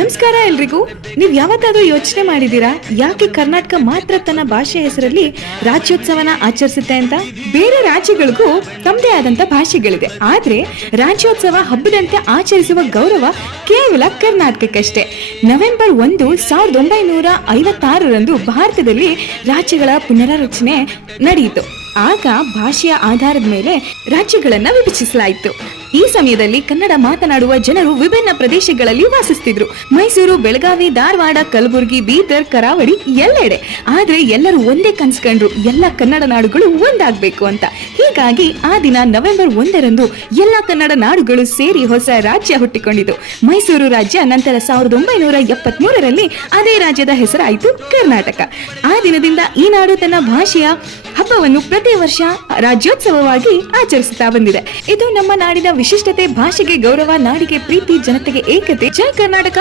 ನಮಸ್ಕಾರ ಎಲ್ರಿಗೂ. ನೀವ್ ಯಾವತ್ತಾದ್ರೂ ಯೋಚನೆ ಮಾಡಿದೀರಾ ಯಾಕೆ ಕರ್ನಾಟಕ ಮಾತ್ರ ತನ್ನ ಭಾಷೆ ಹೆಸರಲ್ಲಿ ರಾಜ್ಯೋತ್ಸವನ ಆಚರಿಸುತ್ತೆ ಅಂತ? ಬೇರೆ ರಾಜ್ಯಗಳಿಗೂ ತಮ್ಮದೇ ಆದಂತ ಭಾಷೆಗಳಿದೆ, ಆದ್ರೆ ರಾಜ್ಯೋತ್ಸವ ಹಬ್ಬದಂತೆ ಆಚರಿಸುವ ಗೌರವ ಕೇವಲ ಕರ್ನಾಟಕಕ್ಕಷ್ಟೇ. ನವೆಂಬರ್ 1, 1956ರಂದು ಭಾರತದಲ್ಲಿ ರಾಜ್ಯಗಳ ಪುನರ್ರಚನೆ ನಡೆಯಿತು. ಆಗ ಭಾಷೆಯ ಆಧಾರದ ಮೇಲೆ ರಾಜ್ಯಗಳನ್ನ ವಿಭಜಿಸಲಾಯಿತು. ಈ ಸಮಯದಲ್ಲಿ ಕನ್ನಡ ಮಾತನಾಡುವ ಜನರು ವಿಭಿನ್ನ ಪ್ರದೇಶಗಳಲ್ಲಿ ವಾಸಿಸ್ತಿದ್ರು. ಮೈಸೂರು, ಬೆಳಗಾವಿ, ಧಾರವಾಡ, ಕಲಬುರಗಿ, ಬೀದರ್, ಕರಾವಳಿ ಎಲ್ಲೆಡೆ. ಆದ್ರೆ ಎಲ್ಲರೂ ಒಂದೇ ಕನ್ಸ್ಕೊಂಡ್ರು, ಎಲ್ಲ ಕನ್ನಡ ನಾಡುಗಳು ಒಂದಾಗ್ಬೇಕು ಅಂತ. ಹೀಗಾಗಿ ಆ ದಿನ ನವೆಂಬರ್ 1ರಂದು ಎಲ್ಲ ಕನ್ನಡ ನಾಡುಗಳು ಸೇರಿ ಹೊಸ ರಾಜ್ಯ ಹುಟ್ಟಿಕೊಂಡಿತು, ಮೈಸೂರು ರಾಜ್ಯ. ನಂತರ 1973ರಲ್ಲಿ ಅದೇ ರಾಜ್ಯದ ಹೆಸರಾಯಿತು ಕರ್ನಾಟಕ. ಆ ದಿನದಿಂದ ಈ ನಾಡು ತನ್ನ ಭಾಷೆಯ ಹಬ್ಬವನ್ನು ಪ್ರತಿ ವರ್ಷ ರಾಜ್ಯೋತ್ಸವವಾಗಿ ಆಚರಿಸುತ್ತಾ ಬಂದಿದೆ. ಇದು ನಮ್ಮ ನಾಡಿನ ವಿಶಿಷ್ಟತೆ, ಭಾಷೆಗೆ ಗೌರವ, ನಾಡಿಗೆ ಪ್ರೀತಿ, ಜನತೆಗೆ ಏಕತೆ. ಜೈ ಕರ್ನಾಟಕ.